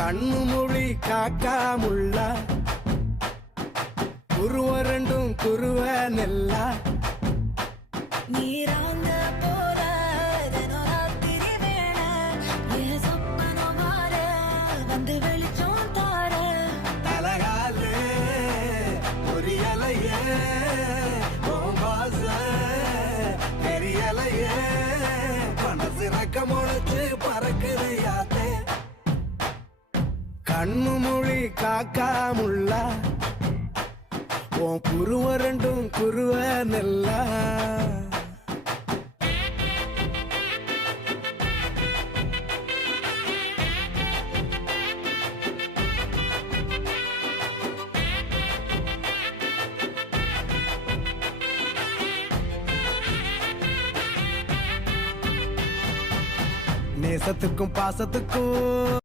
கண்ணு மொழி காக்காமுள்ள குருவ ரெண்டும் குருவ நெல்லா நீராங்க போல தினராத்திரி வேண என் சொப்பனோ மாற வந்து வெளிச்சம் தார தலகாலே பொரியலையே ஓம்பாச பெரியலையே மனசு ரக்க முளைச்சு பறக்குது யாத்தே கண்ணு மொழி காக்காமுள்ள உன் குருவ ரெண்டும் குருவ நெல்லா நேசத்துக்கும் பாசத்துக்கும்